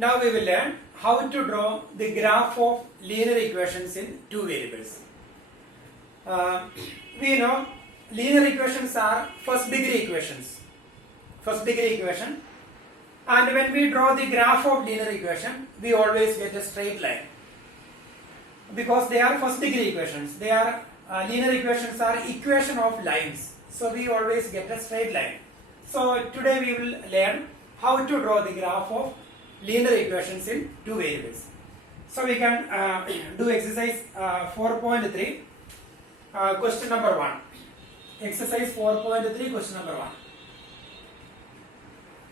Now we will learn how to draw the graph of linear equations in two variables. We know linear equations are first degree equations. First degree equation. And when we draw the graph of linear equation, we always get a straight line. Because they are first degree equations. They are linear equations are equation of lines. So we always get a straight line. So today we will learn how to draw the graph of linear equations in two variables. So we can do exercise 4.3, question number 1. Exercise 4.3, question number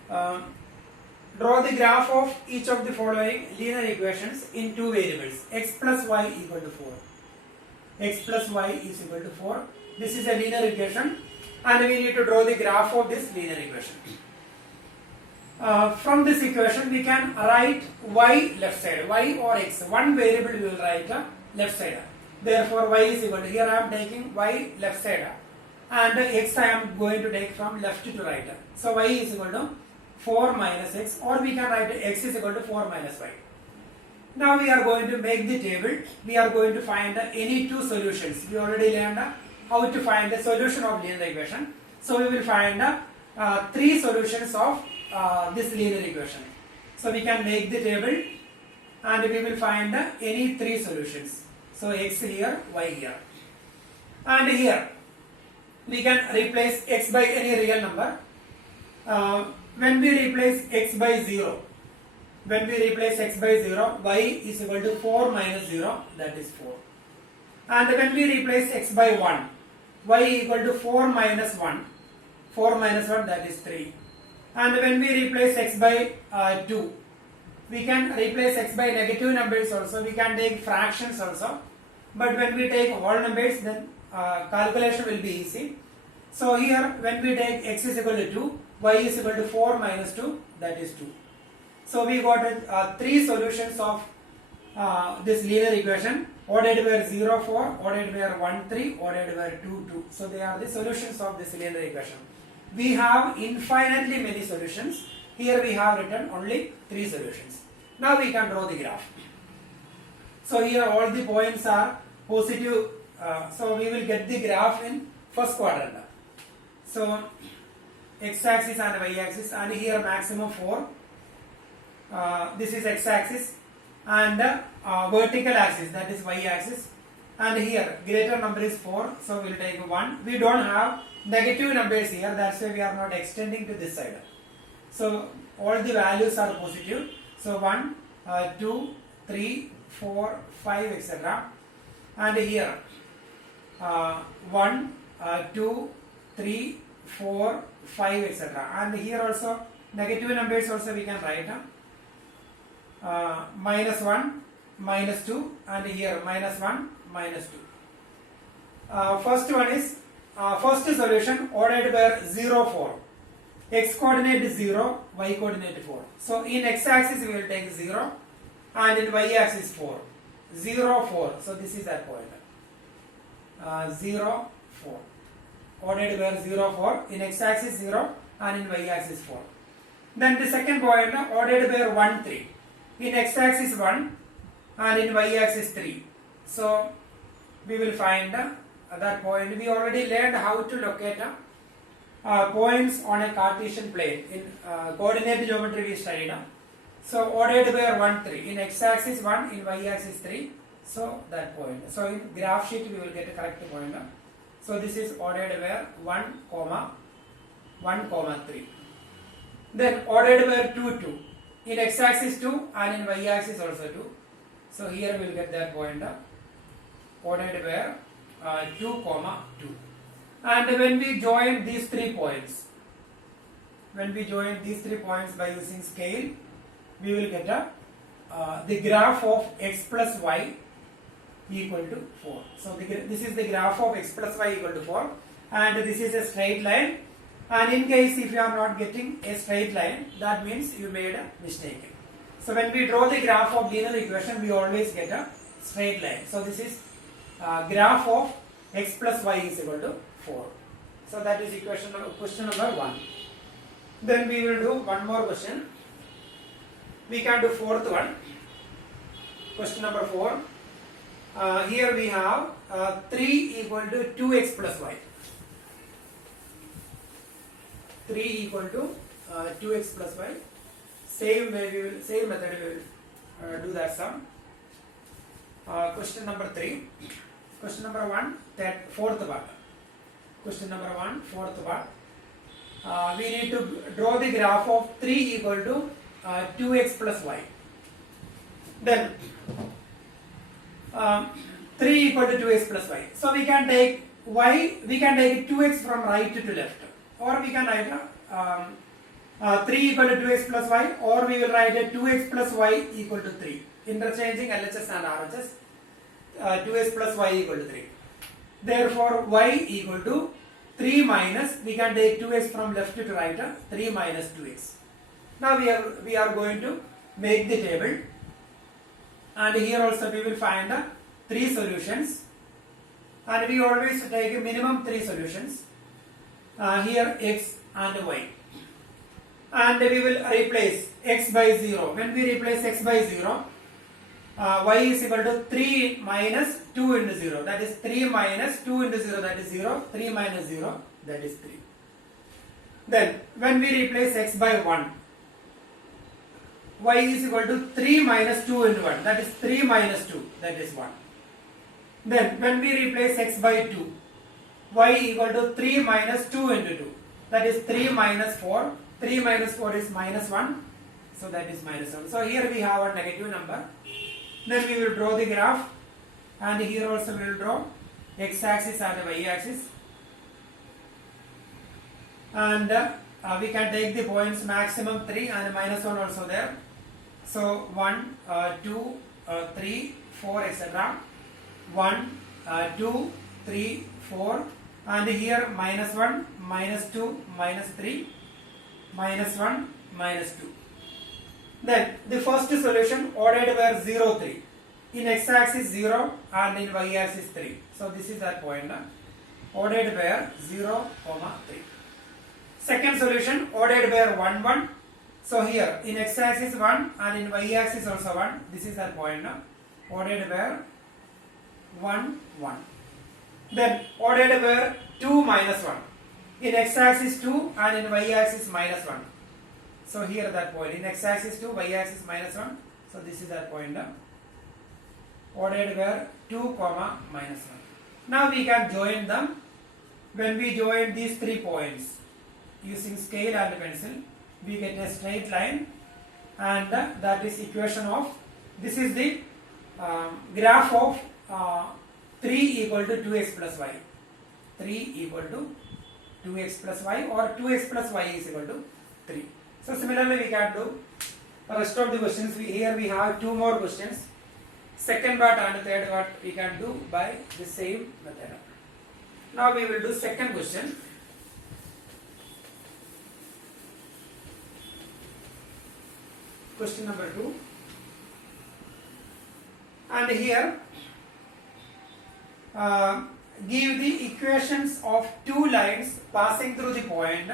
1. Draw the graph of each of the following linear equations in two variables, x plus y equal to 4. X plus y is equal to 4. This is a linear equation and we need to draw the graph of this linear equation. From this equation we can write y left side, y or x. One variable we will write left side. Therefore y is equal to, here I am taking y left side and x I am going to take from left to right. So y is equal to 4 minus x, or we can write x is equal to 4 minus y. Now we are going to make the table. We are going to find any two solutions. We already learned how to find the solution of linear equation. So we will find three solutions of this linear equation. So we can make the table and we will find any three solutions. So x here, y here. And here we can replace x by any real number. When we replace x by 0, y is equal to 4 minus 0, that is 4. And when we replace x by 1, y equal to 4 minus 1, that is 3. And when we replace x by 2, we can replace x by negative numbers also, we can take fractions also. But when we take whole numbers, then calculation will be easy. So here when we take x is equal to 2, y is equal to 4 minus 2, that is 2. So we got three solutions of this linear equation. Ordered were 0, 4, ordered were 1, 3, ordered were 2, 2. So they are the solutions of this linear equation. We have infinitely many solutions. Here we have written only three solutions. Now we can draw the graph. So here all the points are positive. So we will get the graph in first quadrant. So x-axis and y-axis, and here maximum 4. This is x-axis and vertical axis, that is y-axis. And here greater number is 4, so we will take 1. We don't have negative numbers here, that's why we are not extending to this side. So all the values are positive. So 1, 2, 3, 4, 5, etc. And here 1, 2, 3, 4, 5, etc. And here also negative numbers also we can write minus 1, minus 2, and here minus 1, minus 2. First one is first solution, ordered were 0, 4. X coordinate is 0, y coordinate 4. So in x-axis we will take 0 and in y-axis 4. 0, 4. So this is that point. 0, 4. Ordered were 0, 4. In x-axis 0 and in y-axis 4. Then the second point, ordered were 1, 3. In x-axis 1 and in y-axis 3. So we will find that point. We already learned how to locate points on a Cartesian plane. In coordinate geometry we studied. So ordered were 1, 3. In x-axis 1, in y-axis 3. So that point. So in graph sheet we will get a correct point. So this is ordered were 1, 3. Then ordered were 2, 2. In x-axis 2 and in y-axis also 2. So here we will get that point. Ordered were 2, 2. And when we join these 3 points, by using scale, we will get the graph of x plus y equal to 4. So this is the graph of x plus y equal to 4, and this is a straight line. And in case if you are not getting a straight line, that means you made a mistake. So when we draw the graph of linear equation, we always get a straight line. So this is graph of x plus y is equal to 4. So that is question number 1. Then we will do one more question. we can do fourth one. Question number 4. Here we have 3 equal to 2x plus y. 3 equal to 2x plus y. Same method we will do that sum. Question number 3. Question number 1, that fourth part. Question number 1, fourth part. We need to draw the graph of 3 equal to 2x plus y. Then 3 equal to 2x plus y. So we can take y, we can take 2x from right to left, or we can write 3 equal to 2x plus y, or we will write a 2x plus y equal to 3. Interchanging LHS and RHS, 2x plus y equal to 3. Therefore, y equal to 3 minus, we can take 2x from left to right, 3 minus 2x. Now we are going to make the table, and here also we will find 3 solutions, and we always take a minimum 3 solutions. Here x and y, and we will replace x by 0. When we replace x by 0, y is equal to 3 minus 2 into 0, that is 3 minus 2 into 0, that is 0, 3 minus 0, that is 3. Then when we replace x by 1, y is equal to 3 minus 2 into 1, that is 3 minus 2, that is 1. Then when we replace x by 2, y equal to 3 minus 2 into 2, that is 3 minus 4, 3 minus 4 is minus 1, so that is minus 1. So here we have a negative number. Then we will draw the graph, and here also we will draw x-axis and y-axis, and we can take the points maximum 3 and minus 1 also there. So 1, 2, 3, 4, etc. 1, 2, 3, 4, and here minus 1, minus 2, minus 3, minus 1, minus 2. Then the first solution ordered were 0, 3. In x-axis 0 and in y-axis 3. So this is that point. Ordered were 0, 3. Second solution ordered were 1, 1. So here in x-axis 1 and in y-axis also 1. This is that point. Ordered were 1, 1. Then ordered were 2 minus 1. In x-axis 2 and in y-axis minus 1. So here that point, in x-axis 2, y-axis minus 1. So this is that point. Ordered were 2, minus 1. Now we can join them. When we join these 3 points using scale and pencil, we get a straight line, and that is equation of, this is the graph of 3 equal to 2x plus y. 3 equal to 2x plus y, or 2x plus y is equal to 3. So similarly we can do the rest of the questions. Here we have 2 more questions. Second part and third part we can do by the same method. Now we will do second question. Question number 2. And here give the equations of 2 lines passing through the point.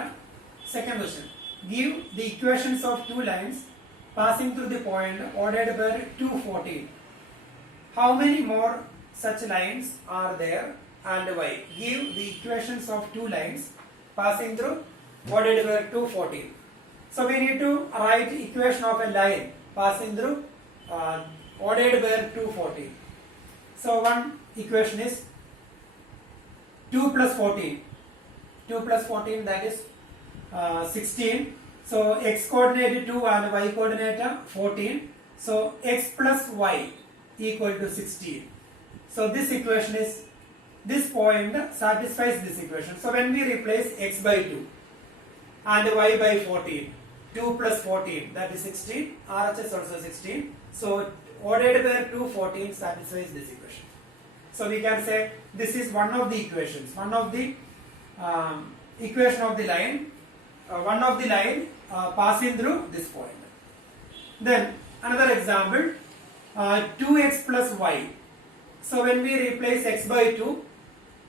Second question. Give the equations of 2 lines passing through the point ordered by 2, 14. How many more such lines are there and why? Give the equations of 2 lines passing through ordered by 2, 14. So we need to write equation of a line passing through ordered by 2, 14. So one equation is 2 plus 14. 2 plus 14, that is 16. So x coordinate 2 and y coordinate 14. So x plus y equal to 16. So this equation is, this point satisfies this equation. So when we replace x by 2 and y by 14, 2 plus 14, that is 16, RHS also 16. So ordered by 2, 14 satisfies this equation. So we can say this is one of the equations, one of the equation of the line, passing through this point. Then another example, 2x plus y. So when we replace x by 2,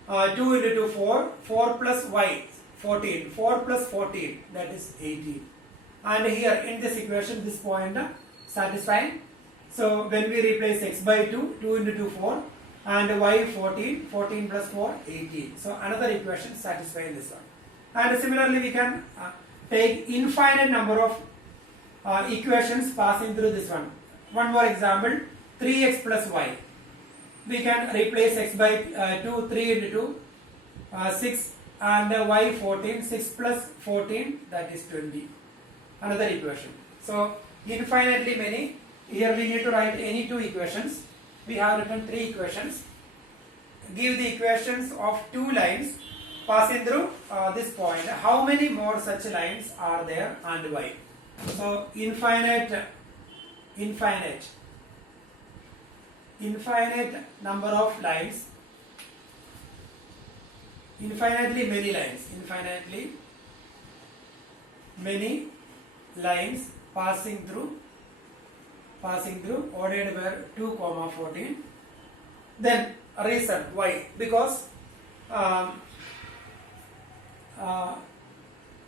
2 into 2, 4, 4 plus y, 14, 4 plus 14, that is 18. And here in this equation, this point satisfying. So when we replace x by 2, 2 into 2 4 and y 14, 14 plus 4 18. So another equation satisfying this one. And similarly we can take infinite number of equations passing through this one. One more example, 3x plus y. We can replace x by 2, 3 into 2, 6 and y 14, 6 plus 14 that is 20. Another equation. So infinitely many. Here we need to write any two equations. We have written three equations. Give the equations of two lines passing through this point. How many more such lines are there and why? So infinite number of lines, infinitely many lines passing through ordered by 2 comma 14. Then reason why? Because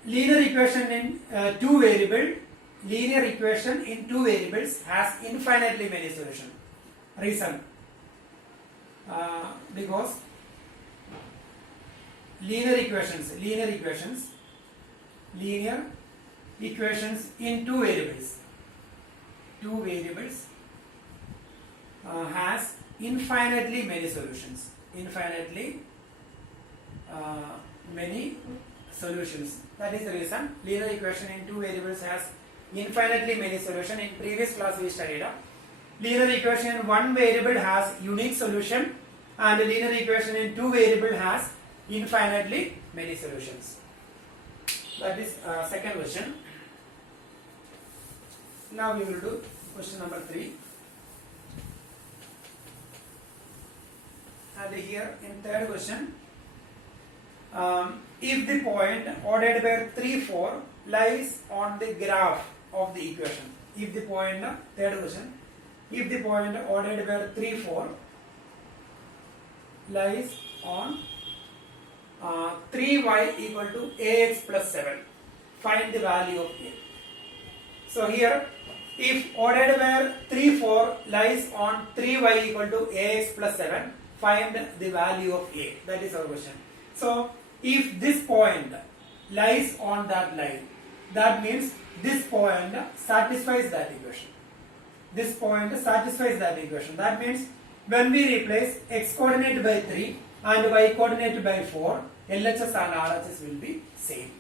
linear equation in two variables has infinitely many solutions. Reason because linear equations in two variables has infinitely many solutions. That is the reason linear equation in two variables has infinitely many solutions. In previous class we studied linear equation in one variable has unique solution and linear equation in two variable has infinitely many solutions. That is second question. Now we will do question number 3. And here in third question, if the point ordered by 3, 4 lies on the graph of the equation. If the point ordered by 3, 4 lies on 3y equal to ax plus 7, find the value of a. So here, if ordered where 3, 4 lies on 3y equal to ax plus 7, find the value of a. That is our question. So, if this point lies on that line, that means this point satisfies that equation. That means when we replace x coordinate by 3 and y coordinate by 4, LHS and RHS will be same.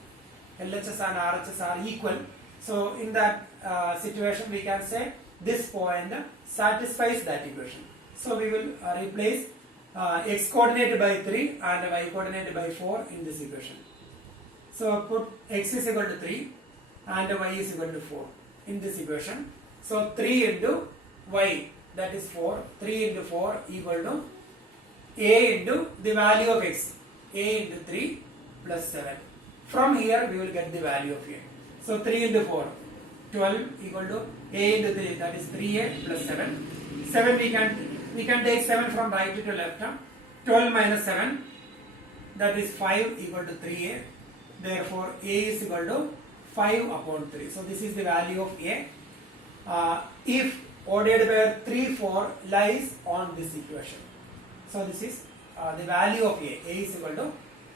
LHS and RHS are equal. So in that situation we can say this point satisfies that equation. So we will replace x coordinate by 3 and y coordinate by 4 in this equation. So put x is equal to 3 and y is equal to 4 in this equation. So 3 into y, that is 4, 3 into 4 equal to a into the value of x, a into 3 plus 7. From here we will get the value of a. So 3 into 4, 12 equal to a into 3, that is 3a plus 7. 7 we can take 7 from right to left. 12 minus 7, that is 5 equal to 3a. Therefore a is equal to 5 upon 3. So this is the value of a. If ordered by 3, 4 lies on this equation. So this is the value of a. A is equal to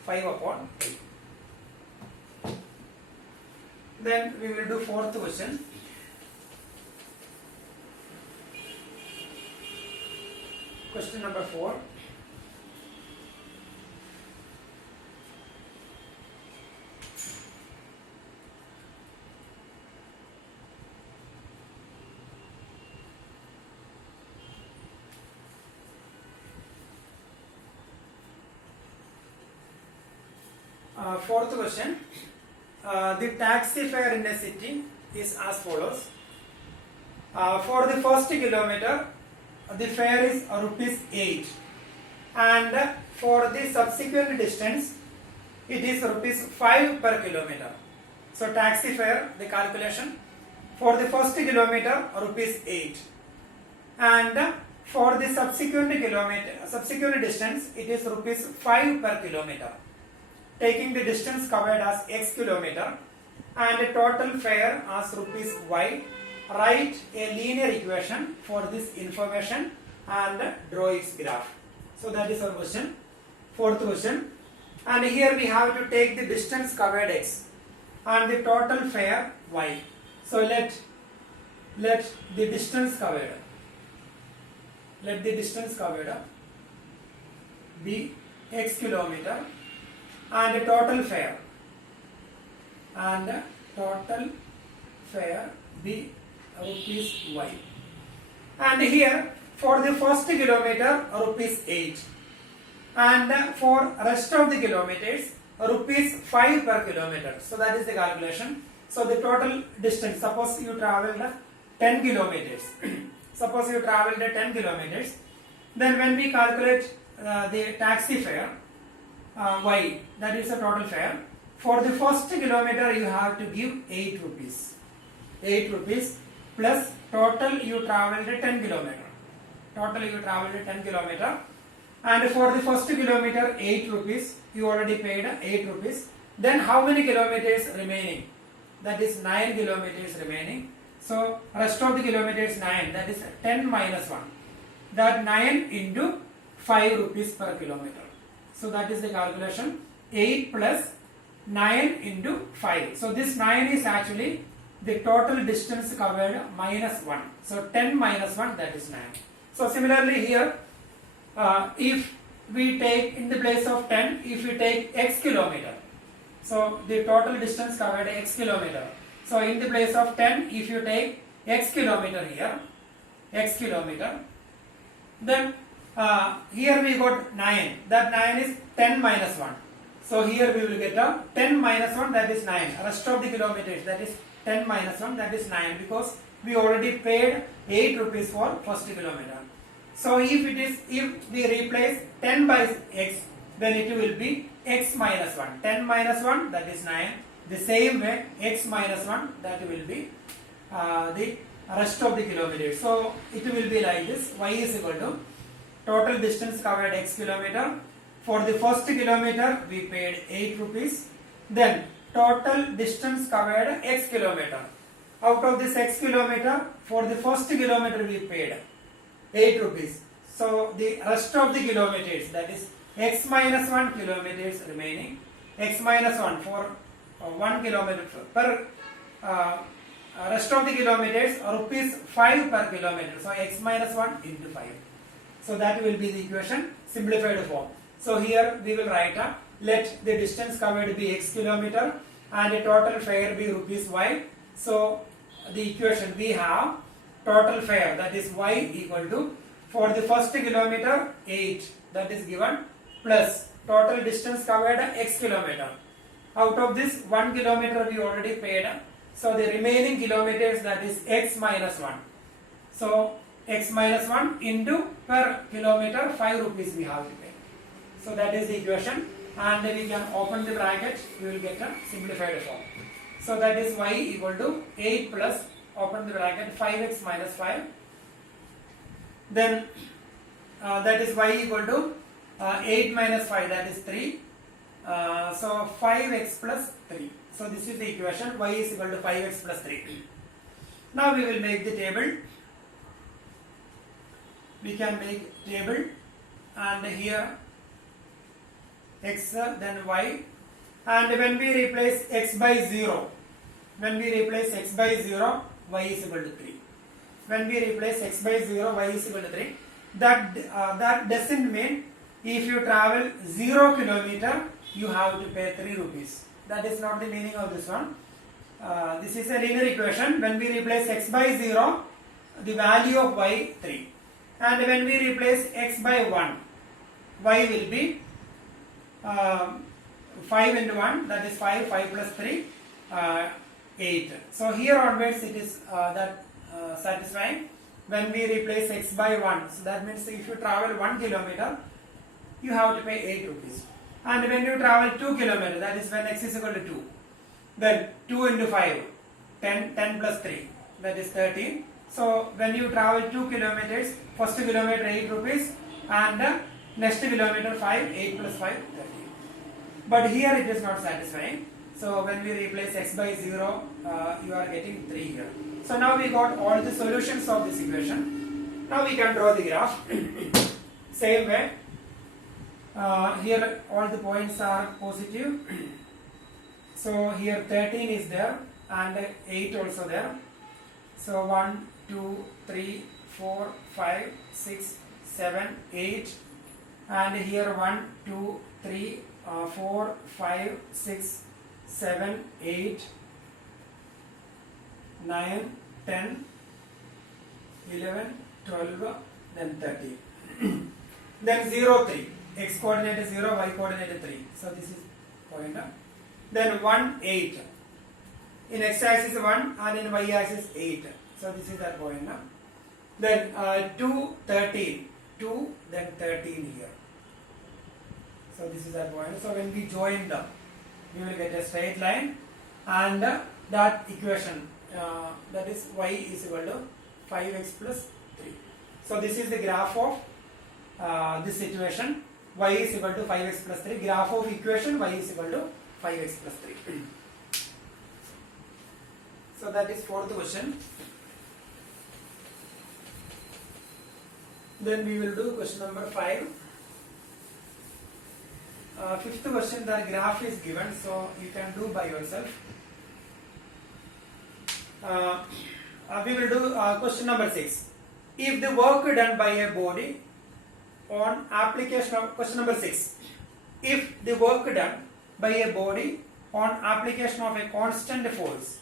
5 upon 3. Then we will do fourth question. Question number 4. Fourth question. The taxi fare in a city is as follows. For the first kilometer, the fare is rupees 8, and for the subsequent distance, it is rupees 5 per kilometer. So taxi fare, the calculation, for the first kilometer, rupees 8, and for the subsequent distance, it is rupees 5 per kilometer. Taking the distance covered as x kilometer and the total fare as rupees y, write a linear equation for this information and draw its graph. So that is our question. Fourth question. And here we have to take the distance covered x and the total fare y. So let the distance covered be x kilometer and the total fare be rupees y. And here for the first kilometer rupees 8 and for rest of the kilometers rupees 5 per kilometer. So that is the calculation. So the total distance, suppose you traveled 10 kilometers suppose you traveled 10 kilometers, then when we calculate the taxi fare y, that is the total fare, for the first kilometer you have to give 8 rupees plus total you traveled 10 kilometer, and for the first kilometer 8 rupees, you already paid 8 rupees. Then how many kilometers remaining? That is 9 kilometers remaining. So rest of the kilometers 9, that is 10 minus 1, that 9 into 5 rupees per kilometer. So that is the calculation, 8 plus 9 into 5. So this 9 is actually the total distance covered minus 1. So 10 minus 1, that is 9. So similarly here, if we take in the place of 10, if we take x kilometer, so the total distance covered x kilometer. So in the place of 10, if you take x kilometer here, then here we got 9. That 9 is 10 minus 1. So here we will get a 10 minus 1, that is 9. Rest of the kilometers, that is 10 minus 1, that is 9, because we already paid 8 rupees for first kilometer. So if we replace 10 by x, then it will be x minus 1. 10 minus 1, that is 9. The same way, x minus 1, that will be the rest of the kilometers. So it will be like this. Y is equal to total distance covered x kilometer. For the first kilometer, we paid 8 rupees. Then total distance covered x kilometer. Out of this x kilometer, for the first kilometer we paid 8 rupees. So the rest of the kilometers, that is x minus 1 kilometers remaining. X minus 1 for 1 kilometer per rest of the kilometers rupees 5 per kilometer. So x minus 1 into 5. So that will be the equation, simplified form. So here we will write let the distance covered be x kilometer and the total fare be rupees y. So the equation we have total fare, that is y equal to, for the first kilometer 8, that is given, plus total distance covered x kilometer. Out of this 1 kilometer we already paid, so the remaining kilometers, that is x minus 1. So x minus 1 into per kilometer 5 rupees we have to pay. So that is the equation, and then we can open the bracket, we will get a simplified form. So that is y equal to 8 plus, open the bracket, 5x minus 5. Then that is y equal to 8 minus 5, that is 3. So 5x plus 3. So this is the equation, y is equal to 5x plus 3. Now we will make the table. We can make table, and here x, then y, and when we replace x by 0, y is equal to 3. When we replace x by 0, y is equal to 3. That doesn't mean if you travel 0 kilometer, you have to pay 3 rupees. That is not the meaning of this one. This is a linear equation. When we replace x by 0, the value of y 3. And when we replace x by 1, y will be 5 into 1, that is 5, 5 plus 3, 8. So here onwards it is satisfying. When we replace x by 1, so that means if you travel 1 kilometer, you have to pay 8 rupees. And when you travel 2 kilometers, that is when x is equal to 2, then 2 into 5, 10 plus 3, that is 13. So when you travel 2 kilometers, first kilometer 8 rupees, and next kilometer 5, 8 plus 5, 13. But here it is not satisfying. So when we replace x by 0, you are getting 3 here. So now we got all the solutions of this equation. Now we can draw the graph. Same way. Here all the points are positive. So here 13 is there and 8 also there. So 1, 2, 3, 4, 5, 6, 7, 8, and here 1, 2, 3, 4, 5, 6, 7, 8, 9, 10, 11, 12, then 13. Then 0, 3. X coordinate is 0, y coordinate is 3. So this is point. Then 1, 8. In x axis 1 and in y axis 8. So this is that point. Then 2, 13. 2, then 13 here. So this is that point. So when we join them, we will get a straight line, and that equation, that is y is equal to 5x plus 3. So this is the graph of this situation. Y is equal to 5x plus 3. Graph of equation y is equal to 5x plus 3. So that is fourth question. Then we will do question number 5. Fifth question, the graph is given, so you can do by yourself. We will do question number 6. If the work done by a body on application of question number 6. If the work done by a body on application of a constant force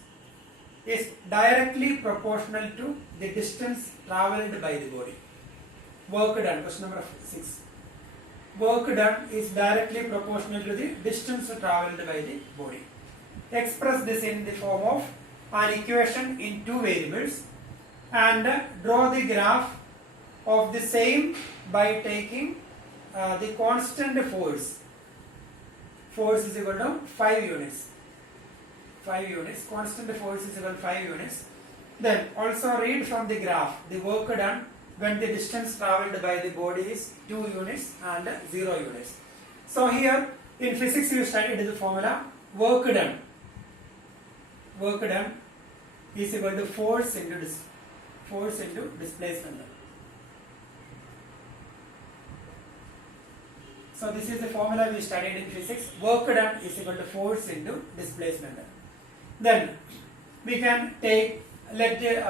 is directly proportional to the distance travelled by the body. Work done, question number 6. Work done is directly proportional to the distance travelled by the body. Express this in the form of an equation in two variables and draw the graph of the same by taking the constant force. Force is equal to 5 units. 5 units. Constant force is equal to 5 units. Then also read from the graph the work done when the distance travelled by the body is 2 units and 0 units. So here in physics you studied the formula work done. Work done is equal to force into displacement. So this is the formula we studied in physics. Work done is equal to force into displacement. Then we can take let the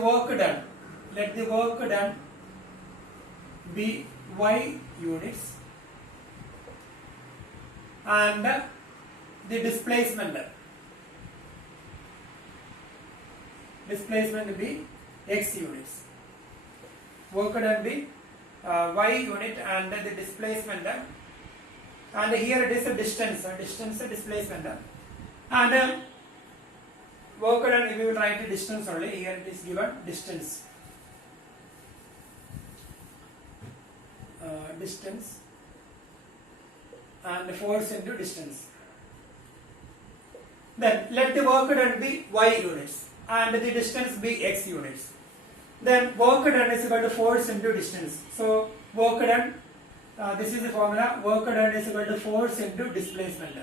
work done be y units and the displacement be x units. Work done be y unit and the displacement, and here it is a distance displacement, and work done, if you will write the distance only, here it is given distance. Distance and force into distance. Then let the work done be y units and the distance be x units. Then work done is equal to force into distance. So work done, this is the formula, work done is equal to force into displacement.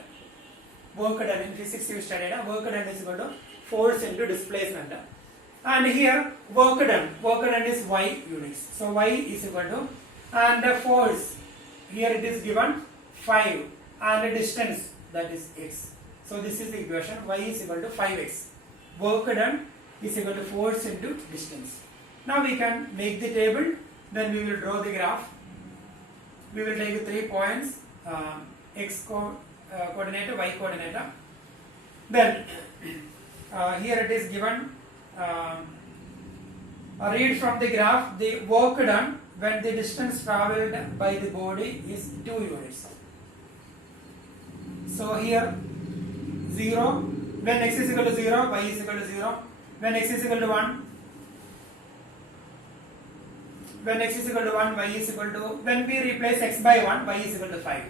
Work done in physics you studied, work done is equal to force into displacement. And here work done is y units. So y is equal to, and the force, here it is given 5 and the distance, that is x. So this is the equation, y is equal to 5x. Work done is equal to force into distance. Now we can make the table, then we will draw the graph. We will take 3 points, x coordinate, y coordinate. Then here it is given, read from the graph the work done when the distance travelled by the body is 2 units. So here 0, when x is equal to 0, y is equal to 0. When x is equal to 1, when x is equal to 1, y is equal to, when we replace x by 1, y is equal to 5.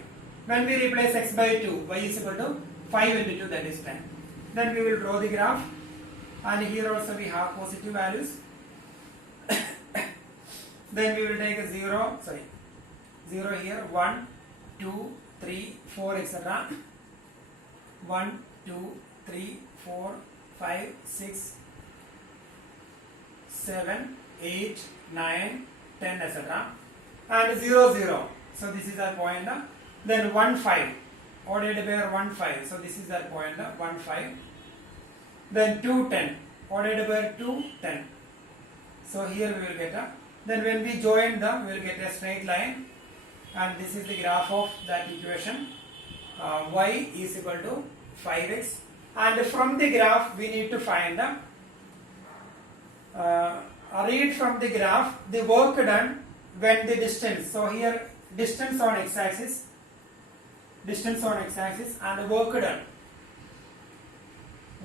When we replace x by 2, y is equal to 5 into 2, that is 10. Then we will draw the graph, and here also we have positive values. Then we will take a 0 here, 1, 2, 3, 4, etc. 1, 2, 3, 4, 5, 6, 7, 8, 9, 10, etc. And 0, 0. So this is our point. Then 1, 5. Odd pair 1, 5. So this is our point. 1, 5. Then 2, 10. Odd pair 2, 10. So here we will get a. Then when we join them, we will get a straight line. And this is the graph of that equation. Y is equal to 5x. And from the graph, we need to find the. Read from the graph the work done when the distance. So here distance on x-axis and work done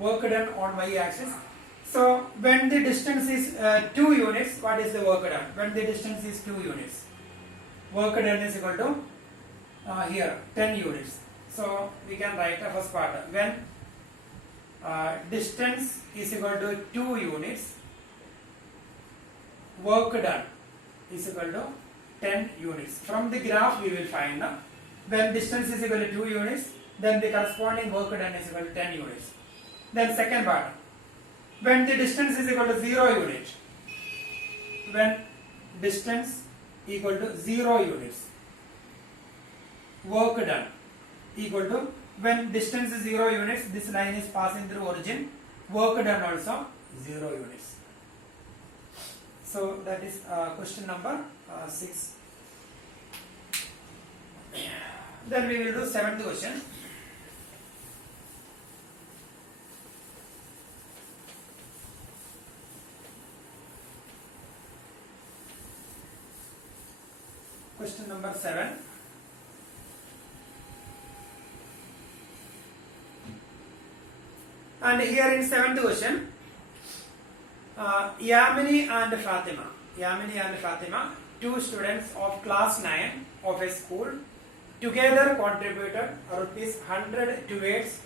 on y-axis. So when the distance is 2 units, what is the work done? When the distance is 2 units, work done is equal to here 10 units. So we can write the first part. When distance is equal to 2 units, work done is equal to 10 units. From the graph we will find when distance is equal to 2 units, then the corresponding work done is equal to 10 units. Then second part, when the distance is equal to 0 unit, when distance equal to 0 units, work done equal to, when distance is 0 units, this line is passing through origin, work done also 0 units. So that is question number 6. Then we will do 7th question. Question number 7. And here in 7th question, Yamini and Fatima, 2 students of class 9 of a school, together contributed rupees 100 towards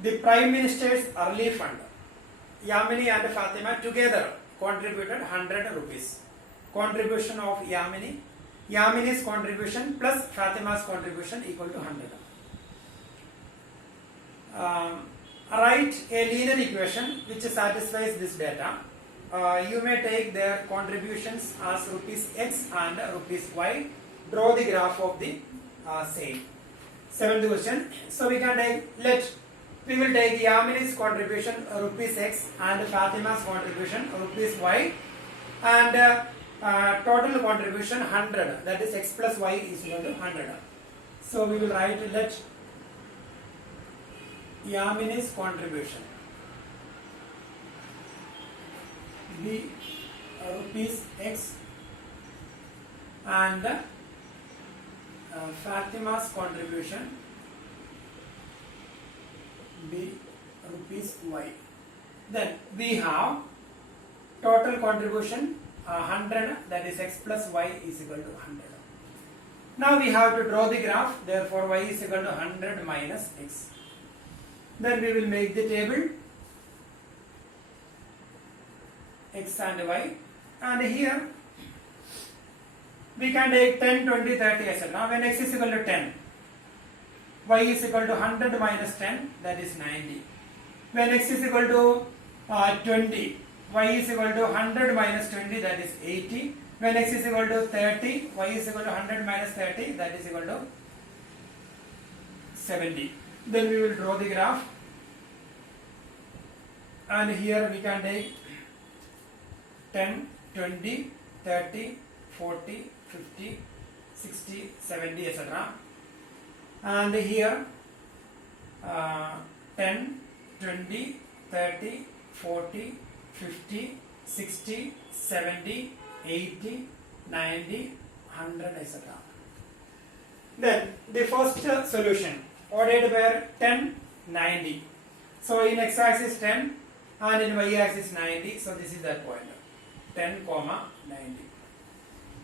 the Prime Minister's early fund. Yamini and Fatima together contributed 100 rupees. Contribution of Yamini's contribution plus Fatima's contribution equal to 100. Write a linear equation which satisfies this data. You may take their contributions as rupees x and rupees y. Draw the graph of the same. 7th question. So we can take, we will take Yamini's contribution rupees x and Fatima's contribution rupees y, and total contribution 100, that is x plus y is equal to 100. So we will write, let Yamini's contribution be rupees x and Fatima's contribution be rupees y. Then we have total contribution 100, that is x plus y is equal to 100. Now we have to draw the graph, therefore y is equal to 100 minus x. Then we will make the table x and y, and here we can take 10, 20, 30, etc. When x is equal to 10, y is equal to 100 minus 10, that is 90. When x is equal to 20, y is equal to 100 minus 20, that is 80. When x is equal to 30, y is equal to 100 minus 30, that is equal to 70. Then we will draw the graph, and here we can take 10, 20, 30, 40, 50, 60, 70, etc. And here 10, 20, 30, 40, 50, 60, 70, 80, 90, 100, etc. Then the first solution, ordered pair 10, 90. So in x-axis 10 and in y-axis 90. So this is that point, 10, 90.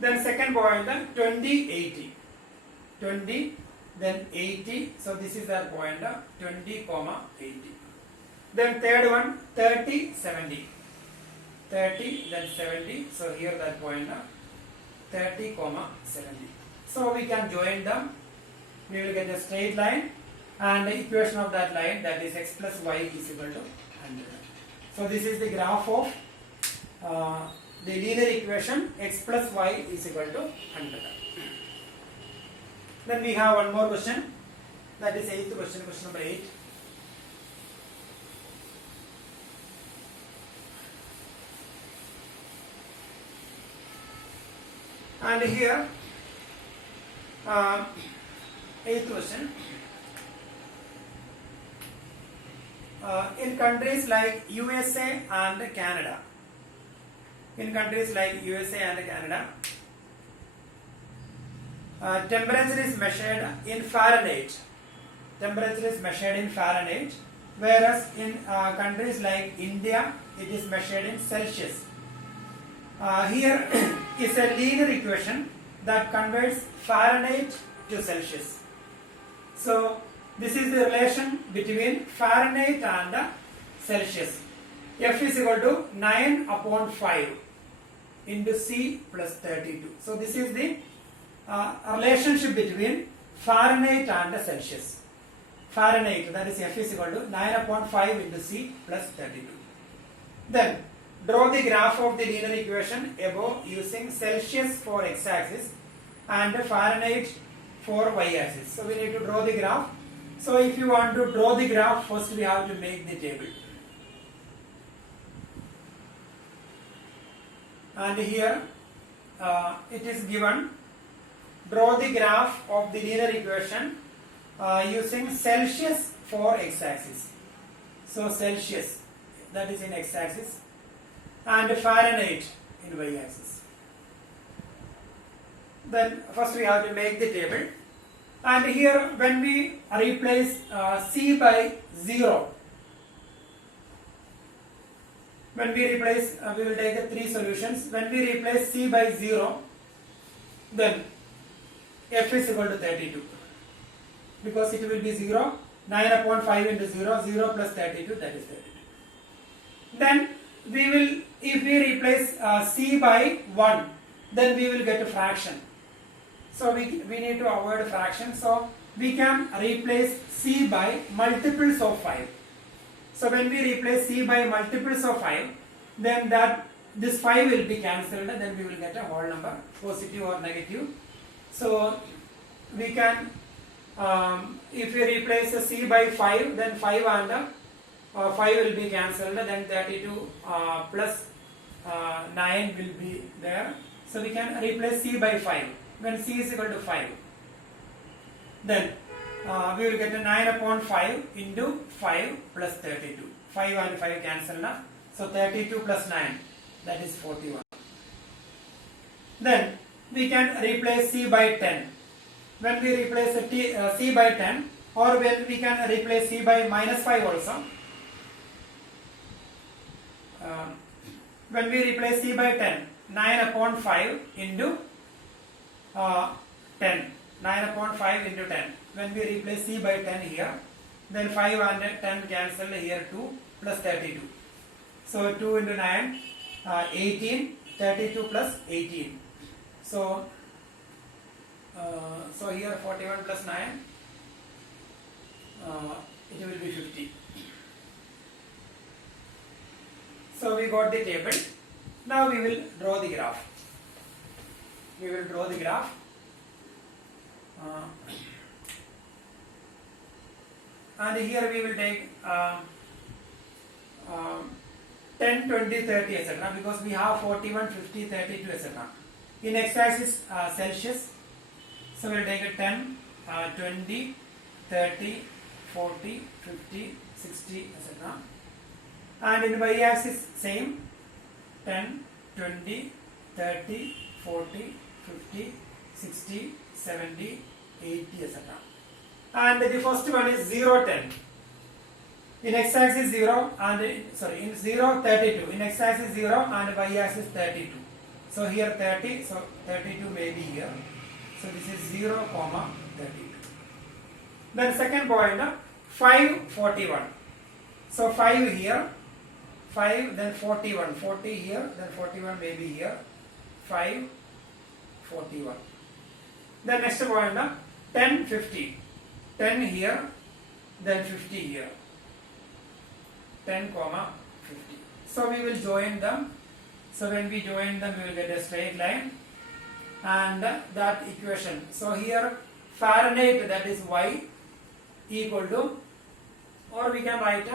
Then second point, 20, 80. 20, then 80. So this is that point, 20, 80. Then third one, 30, 70. 30, then 70. So here that point, 30, 70. So we can join them. We will get a straight line, and the equation of that line, that is x plus y is equal to 100. So this is the graph of the linear equation x plus y is equal to 100. Then we have one more question, that is 8th question, question number 8. And here 8th question. In countries like USA and Canada, temperature is measured in Fahrenheit. Whereas in countries like India, it is measured in Celsius. Here is a linear equation that converts Fahrenheit to Celsius. So this is the relation between Fahrenheit and Celsius. F is equal to 9 upon 5 into C plus 32. So this is the relationship between Fahrenheit and Celsius. Fahrenheit, that is F is equal to 9 upon 5 into C plus 32. Then draw the graph of the linear equation above using Celsius for x-axis and Fahrenheit for y-axis. So we need to draw the graph. So if you want to draw the graph, first we have to make the table. And here it is given, draw the graph of the linear equation using Celsius for x-axis. So Celsius, that is in x-axis, and Fahrenheit in y-axis. Then first we have to make the table. And here when we replace C by 0, we will take 3 solutions. When we replace C by 0, then F is equal to 32. Because it will be 0, 9 upon 5 into 0, 0 plus 32, that is 32. Then we will, if we replace C by 1, then we will get a fraction. So we need to avoid a fraction. So we can replace C by multiples of 5. So when we replace C by multiples of 5, then this 5 will be cancelled, and then we will get a whole number, positive or negative. So we can, if we replace C by 5, then 5 and 5 will be cancelled, then 32 plus 9 will be there. So we can replace C by 5 when C is equal to 5. Then we will get a 9 upon 5 into 5 plus 32. 5 and 5 cancel. So 32 plus 9, that is 41. Then we can replace C by 10. When we replace C by 10, or when we can replace C by minus 5 also. When we replace C by 10, 9 upon 5 into 10. 9 upon 5 into 10. When we replace C by 10 here, then 5 and 10 cancel, here 2 plus 32. So 2 into 9, 18, 32 plus 18. So here 41 plus 9, it will be 50. So we got the table. Now we will draw the graph. And here we will take 10, 20, 30, etc. because we have 41, 50, 32, etc. In x-axis Celsius, so we will take a 10, 20, 30, 40, 50, 60, etc. And in y-axis same, 10, 20, 30, 40, 50, 60, 70, 80, etc. And the first one is 0, 10. In x-axis 0 and in 0, 32. In x-axis 0 and y-axis 32. So here 30, so 32 may be here. So this is 0, 32. Then second point, 5, 41. So 5 here, 5, then 41. 40 here, then 41 may be here. 5, 41. Then next point, 10, 50. 10 here, then 50 here, 10 comma 50. So we will join them. So when we join them, we will get a straight line and that equation. So here Fahrenheit, that is y, equal to, or we can write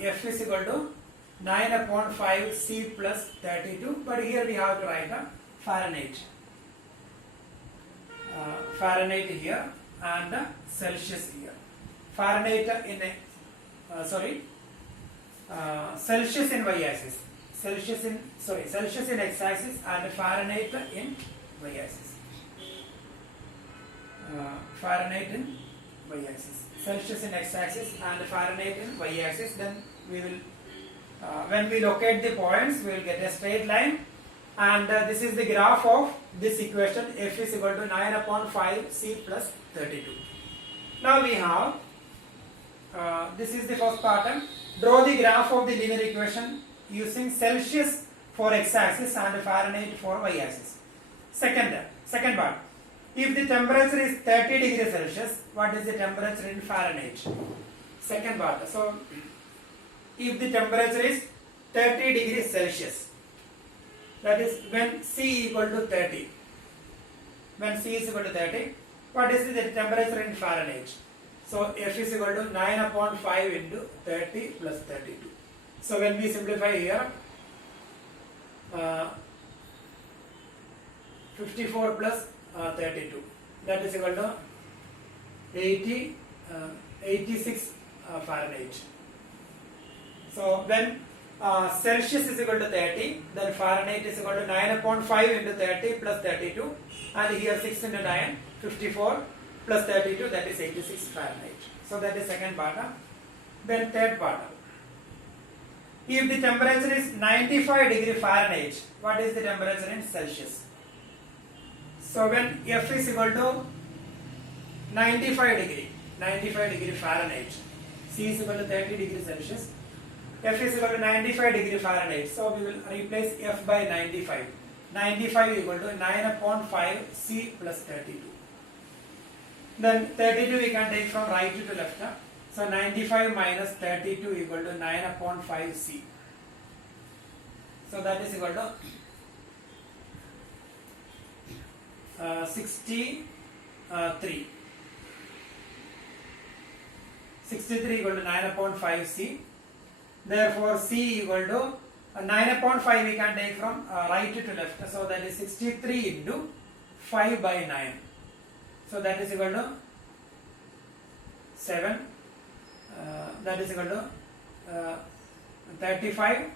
F is equal to 9 upon 5 C plus 32, but here we have to write Fahrenheit. Fahrenheit here and Celsius here. Fahrenheit in Celsius in y-axis. Celsius in x-axis and Fahrenheit in y-axis. Fahrenheit in y-axis. Celsius in x-axis and Fahrenheit in y-axis. Then we will, when we locate the points, we will get a straight line. And this is the graph of this equation. F is equal to 9 upon 5 C plus 32. Now we have, this is the first pattern. Draw the graph of the linear equation using Celsius for x-axis and Fahrenheit for y-axis. Second part. If the temperature is 30 degrees Celsius, what is the temperature in Fahrenheit? Second part. So, if the temperature is 30 degrees Celsius, that is when C equal to 30. When C is equal to 30, what is the temperature in Fahrenheit? So F is equal to 9 upon 5 into 30 plus 32. So when we simplify here, 54 plus 32, that is equal to 86 Fahrenheit. So when Celsius is equal to 30, then Fahrenheit is equal to 9 upon 5 into 30 plus 32, and here 6 into 9, 54 plus 32, that is 86 Fahrenheit. So that is second part. Then third part. If the temperature is 95 degree Fahrenheit, what is the temperature in Celsius? So when F is equal to 95 degree Fahrenheit, C is equal to 30 degrees Celsius, F is equal to 95 degree Fahrenheit. So we will replace F by 95. 95 equal to 9 upon 5 C plus 32. Then 32 we can take from right to left. So 95 minus 32 equal to 9 upon 5 C. So that is equal to 63. 63 equal to 9 upon 5 C. Therefore, C equal to 9 upon 5 we can take from right to left. So that is 63 into 5 by 9. So that is equal to 7. That is equal to 35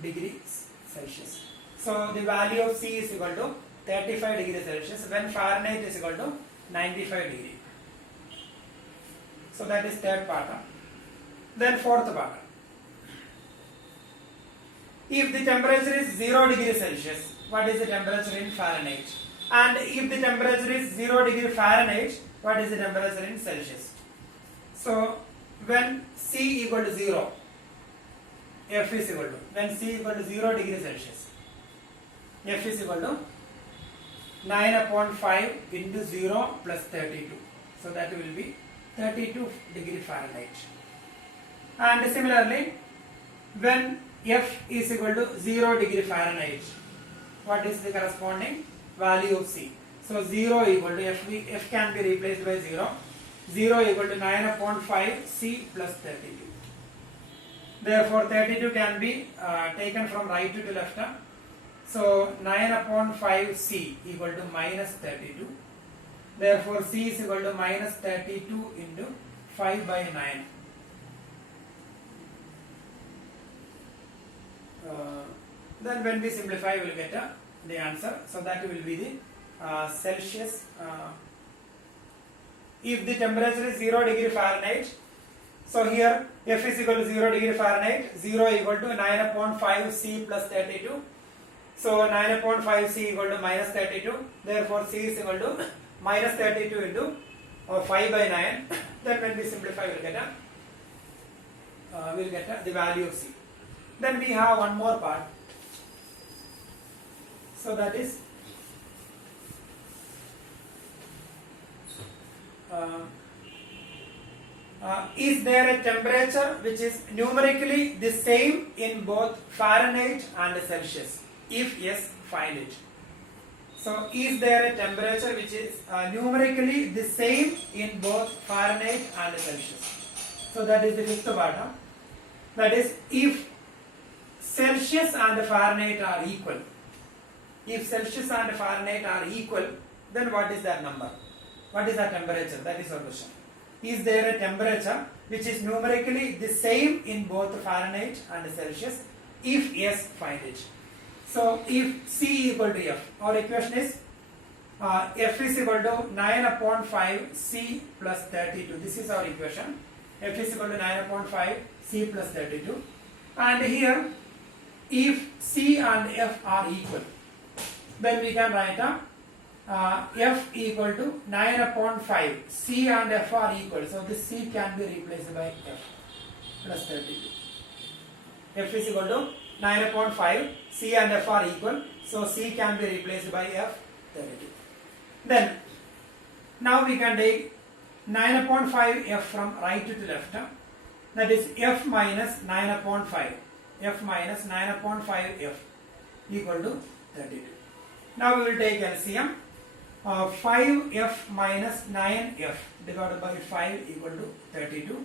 degrees Celsius. So the value of C is equal to 35 degrees Celsius when Fahrenheit is equal to 95 degree. So that is third part. Then fourth part. If the temperature is 0 degree Celsius, what is the temperature in Fahrenheit? And if the temperature is 0 degree Fahrenheit, what is the temperature in Celsius? So when C equal to 0, F is equal to, when C equal to 0 degree Celsius, F is equal to 9 upon 5 into 0 plus 32. So that will be 32 degree Fahrenheit. And similarly, when F is equal to 0 degree Fahrenheit, what is the corresponding value of C? So 0 equal to F can be replaced by 0. 0 equal to 9 upon 5 C plus 32. Therefore 32 can be taken from right to left. So 9 upon 5 C equal to minus 32. Therefore C is equal to minus 32 into 5 by 9. Then when we simplify, we will get the answer. So that will be the Celsius. If the temperature is 0 degree Fahrenheit, so here F is equal to 0 degree Fahrenheit, 0 equal to 9 upon 5 C plus 32. So 9 upon 5 C equal to minus 32. Therefore C is equal to minus 32 into 5 by 9. Then when we simplify, we will get the value of C. Then we have one more part. So that is is there a temperature which is numerically the same in both Fahrenheit and Celsius? If yes, find it. So, is there a temperature which is numerically the same in both Fahrenheit and Celsius? So, that is the fifth part. That is, if Celsius and Fahrenheit are equal, if Celsius and Fahrenheit are equal, then what is that number? What is that temperature? That is our question. Is there a temperature which is numerically the same in both Fahrenheit and Celsius? If yes, find it. So, if C equal to F, our equation is F is equal to 9 upon 5 C plus 32. This is our equation. F is equal to 9 upon 5 C plus 32. And here, if C and F are equal, then we can write F equal to 9 upon 5. C and F are equal. So, this C can be replaced by F plus 32. F is equal to 9 upon 5. C and F are equal. So, C can be replaced by F 32. Then, now we can take 9 upon 5 F from right to left. That is F minus 9 upon 5. F minus 9 upon 5 F equal to 32. Now we will take LCM. 5F minus 9F divided by 5 equal to 32.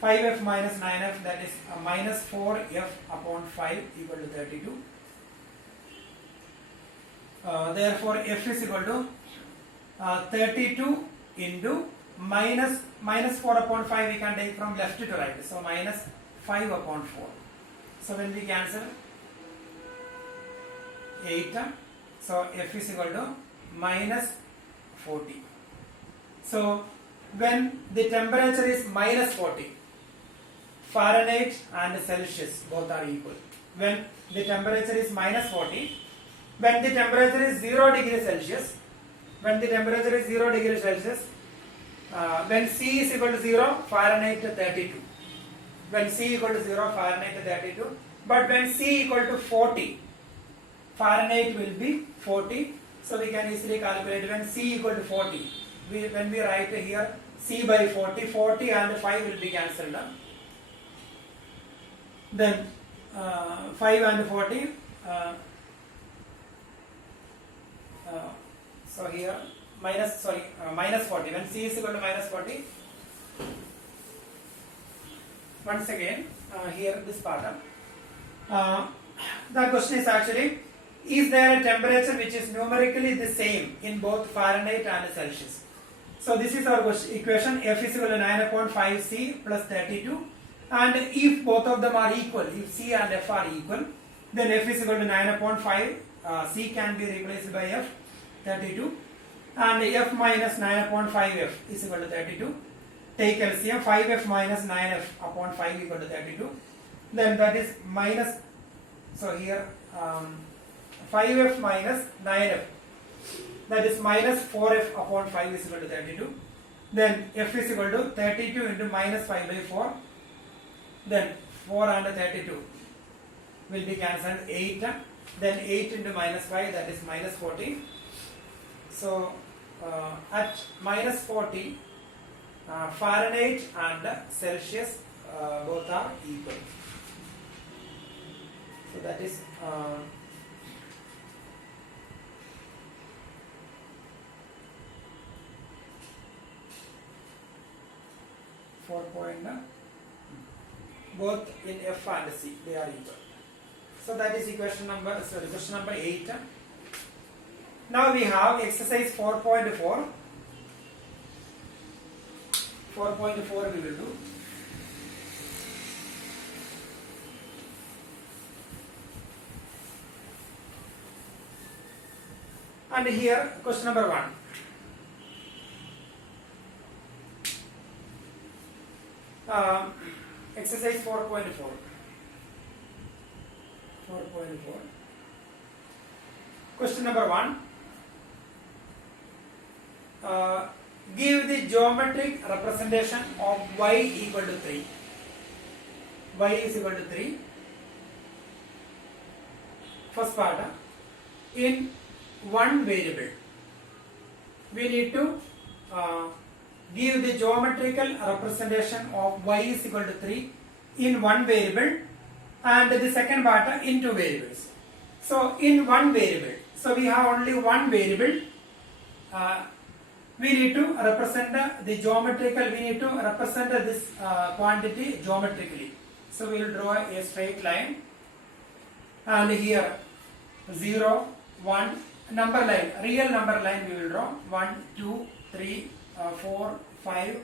5F minus 9F, that is minus 4F upon 5 equal to 32. Therefore, F is equal to 32 into minus 4 upon 5 we can take from left to right. So, minus 5 upon 4. So, when we cancel 8, so F is equal to minus 40. So, when the temperature is minus 40, Fahrenheit and Celsius both are equal. When the temperature is minus 40, when the temperature is 0 degrees Celsius, when C is equal to 0, Fahrenheit 32. When C equal to 0, Fahrenheit 32. But when C equal to 40, Fahrenheit will be 40. So, we can easily calculate when C equal to 40. When we write here C by 40, 40 and 5 will be cancelled. Then 5 and 40. So, here minus 40. When C is equal to minus 40. Once again, here this part. The question is actually, is there a temperature which is numerically the same in both Fahrenheit and Celsius? So, this is our equation. F is equal to 9 upon 5 C plus 32. And if both of them are equal, if C and F are equal, then F is equal to 9 upon 5. C can be replaced by F 32. And F minus 9 upon 5F is equal to 32. Take LCM. 5F minus 9F upon 5 equal to 32. Then that is minus, so here 5F minus 9F, that is minus 4F upon 5 is equal to 32. Then F is equal to 32 into minus 5 by 4. Then 4 and 32 will be cancelled, 8. Then 8 into minus 5, that is minus 40. So, at minus 40, Fahrenheit and Celsius both are equal. So, that is 4 point, both in F and C, they are equal. So, that is question number 8. Now, we have exercise 4.4. 4.4 we will do. And here question number 1. Exercise 4.4. 4.4. Question number 1. Give the geometric representation of y equal to 3. Y is equal to 3. First part, in one variable, we need to give the geometrical representation of y is equal to 3 in one variable and the second part in two variables. So in one variable, so we have only one variable, we need to represent the geometrical, we need to represent this quantity geometrically. So we will draw a straight line and here 0, 1, number line, real number line we will draw 1, 2, 3, 4, 5,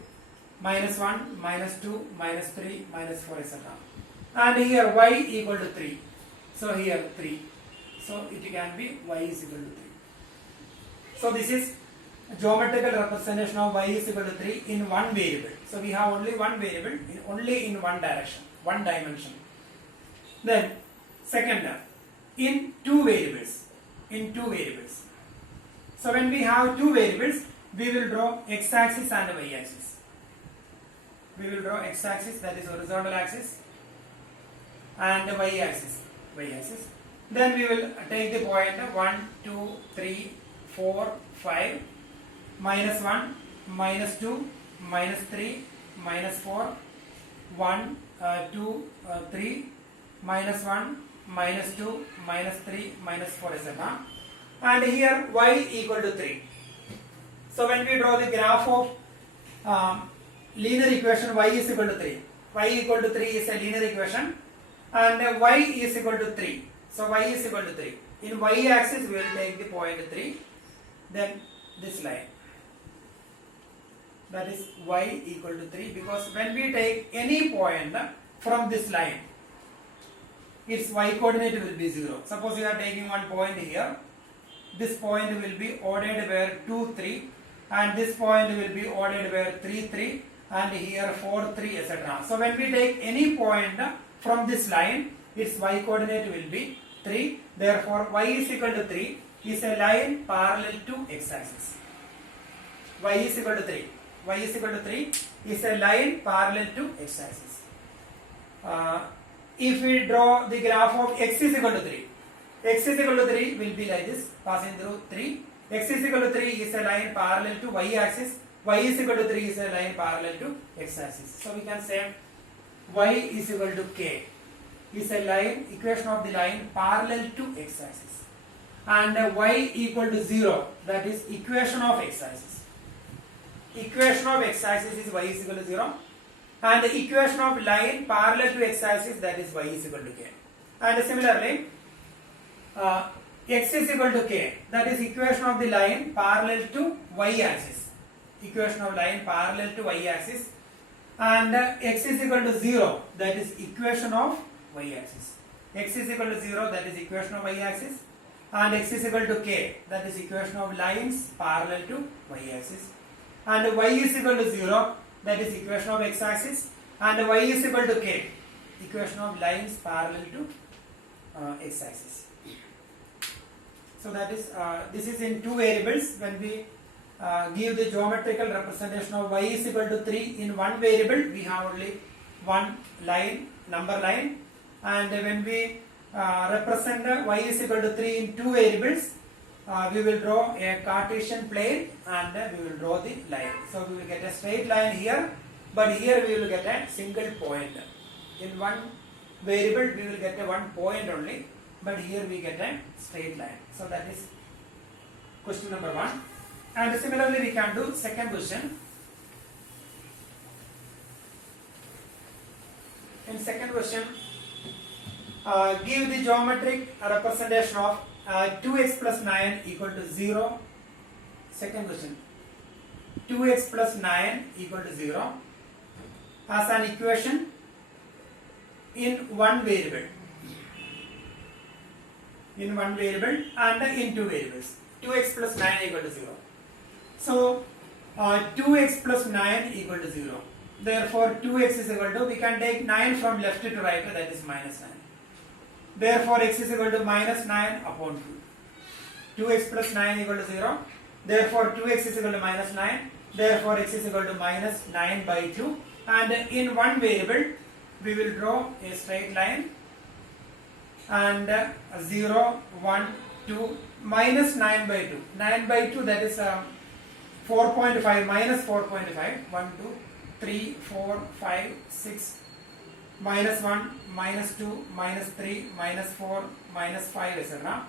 minus 1, minus 2, minus 3, minus 4, etc. And here y equal to 3. So here 3. So it can be y is equal to 3. So this is geometrical representation of y is equal to 3 in one variable. So we have only one variable, only in one direction, one dimension. Then second, in two variables. In two variables. So when we have two variables, we will draw x-axis and y-axis. We will draw x-axis, that is horizontal axis, and y-axis. Then we will take the point 1, 2, 3, 4, 5, minus 1, minus 2, minus 3, minus 4, 1, 2, 3, minus 1, minus 2, minus 3, minus 4, etc. And here y equal to 3. So when we draw the graph of linear equation y is equal to 3. Y equal to 3 is a linear equation and y is equal to 3. So y is equal to 3. In y axis we will take the point 3. Then this line. That is y equal to 3, because when we take any point from this line, its y coordinate will be 0. Suppose you are taking one point here. This point will be ordered where 2, 3, and this point will be ordered where 3, 3, and here 4, 3, etc. So when we take any point from this line, its y coordinate will be 3. Therefore y is equal to 3 is a line parallel to x-axis. Y is equal to 3. Y is equal to 3 is a line parallel to x-axis. If we draw the graph of x is equal to 3, x is equal to 3 will be like this, passing through 3. X is equal to 3 is a line parallel to y-axis. Y is equal to 3 is a line parallel to x-axis. So we can say y is equal to k is a line, equation of the line parallel to x-axis. And y equal to 0, that is equation of x-axis. Equation of x-axis is y is equal to 0. And the equation of line parallel to x-axis, that is y is equal to k. And similarly, x is equal to k, that is equation of the line parallel to y-axis. Equation of line parallel to y-axis. And x is equal to 0, that is equation of y-axis. X is equal to 0, that is equation of y-axis. And x is equal to k, that is equation of lines parallel to y-axis. And y is equal to 0, that is equation of x-axis, and y is equal to k, equation of lines parallel to x-axis. So that is this is in two variables. When we give the geometrical representation of y is equal to 3 in one variable, we have only one line, number line, and when we represent y is equal to 3 in two variables, we will draw a Cartesian plane and we will draw the line. So we will get a straight line here, but here we will get a single point. In one variable we will get a one point only, but here we get a straight line. So that is question number 1. And similarly we can do second question. In second question, give the geometric representation of 2x plus 9 equal to 0. Second question, 2x plus 9 equal to 0 as an equation in one variable. In one variable and in two variables. 2x plus 9 equal to 0. So 2x plus 9 equal to 0. Therefore 2x is equal to, we can take 9 from left to right, that is minus 9. Therefore x is equal to minus 9 upon 2. 2x plus 9 equal to 0. Therefore 2x is equal to minus 9. Therefore x is equal to minus 9 by 2. And in one variable we will draw a straight line and 0, 1, 2, minus 9 by 2. 9 by 2, that is 4.5 minus 4.5, 1, 2, 3, 4, 5, 6, minus 1, minus 2, minus 3, minus 4, minus 5, etc.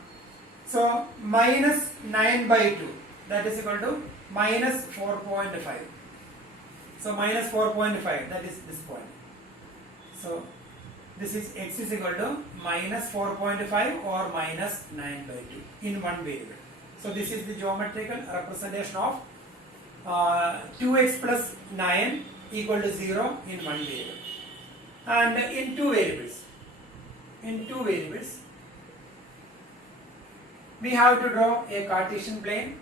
So minus 9 by 2, that is equal to minus 4.5. So minus 4.5, that is this point. So this is x is equal to minus 4.5 or minus 9 by 2 in one variable. So this is the geometrical representation of 2x plus 9 equal to 0 in one variable. And in two variables, we have to draw a Cartesian plane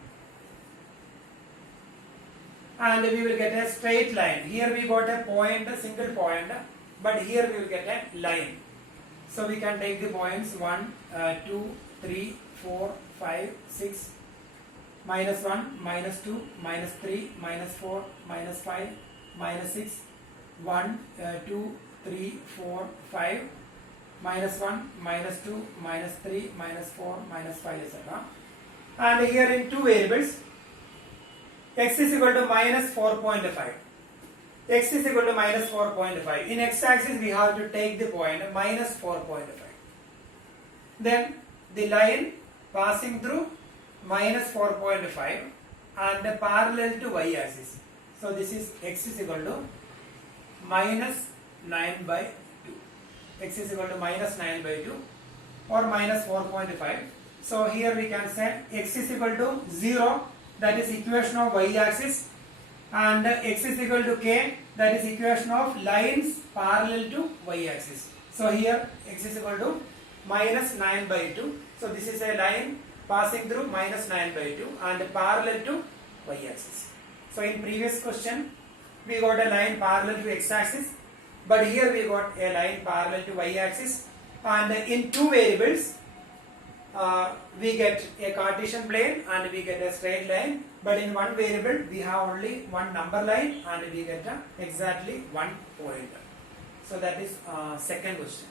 and we will get a straight line. Here we got a point, a single point, but here we will get a line. So we can take the points 1, 2, 3, 4, 5, 6, minus 1, minus 2, minus 3, minus 4, minus 5, minus 6, 1, 2, 3, 4, 5, minus 1, minus 2, minus 3, minus 4, minus 5, etc. And here in two variables, x is equal to minus 4.5. X is equal to minus 4.5. In x-axis, we have to take the point minus 4.5. Then the line passing through minus 4.5 and parallel to y-axis. So this is x is equal to minus 9 by 2. X is equal to minus 9 by 2 or minus 4.5. So here we can say x is equal to 0, that is equation of y-axis, and x is equal to k, that is equation of lines parallel to y-axis. So here x is equal to minus 9 by 2. So this is a line passing through minus 9 by 2 and parallel to y-axis. So in previous question we got a line parallel to x-axis, but here we got a line parallel to y-axis, and in two variables we get a Cartesian plane and we get a straight line, but in one variable we have only one number line and we get exactly one point. So that is second question.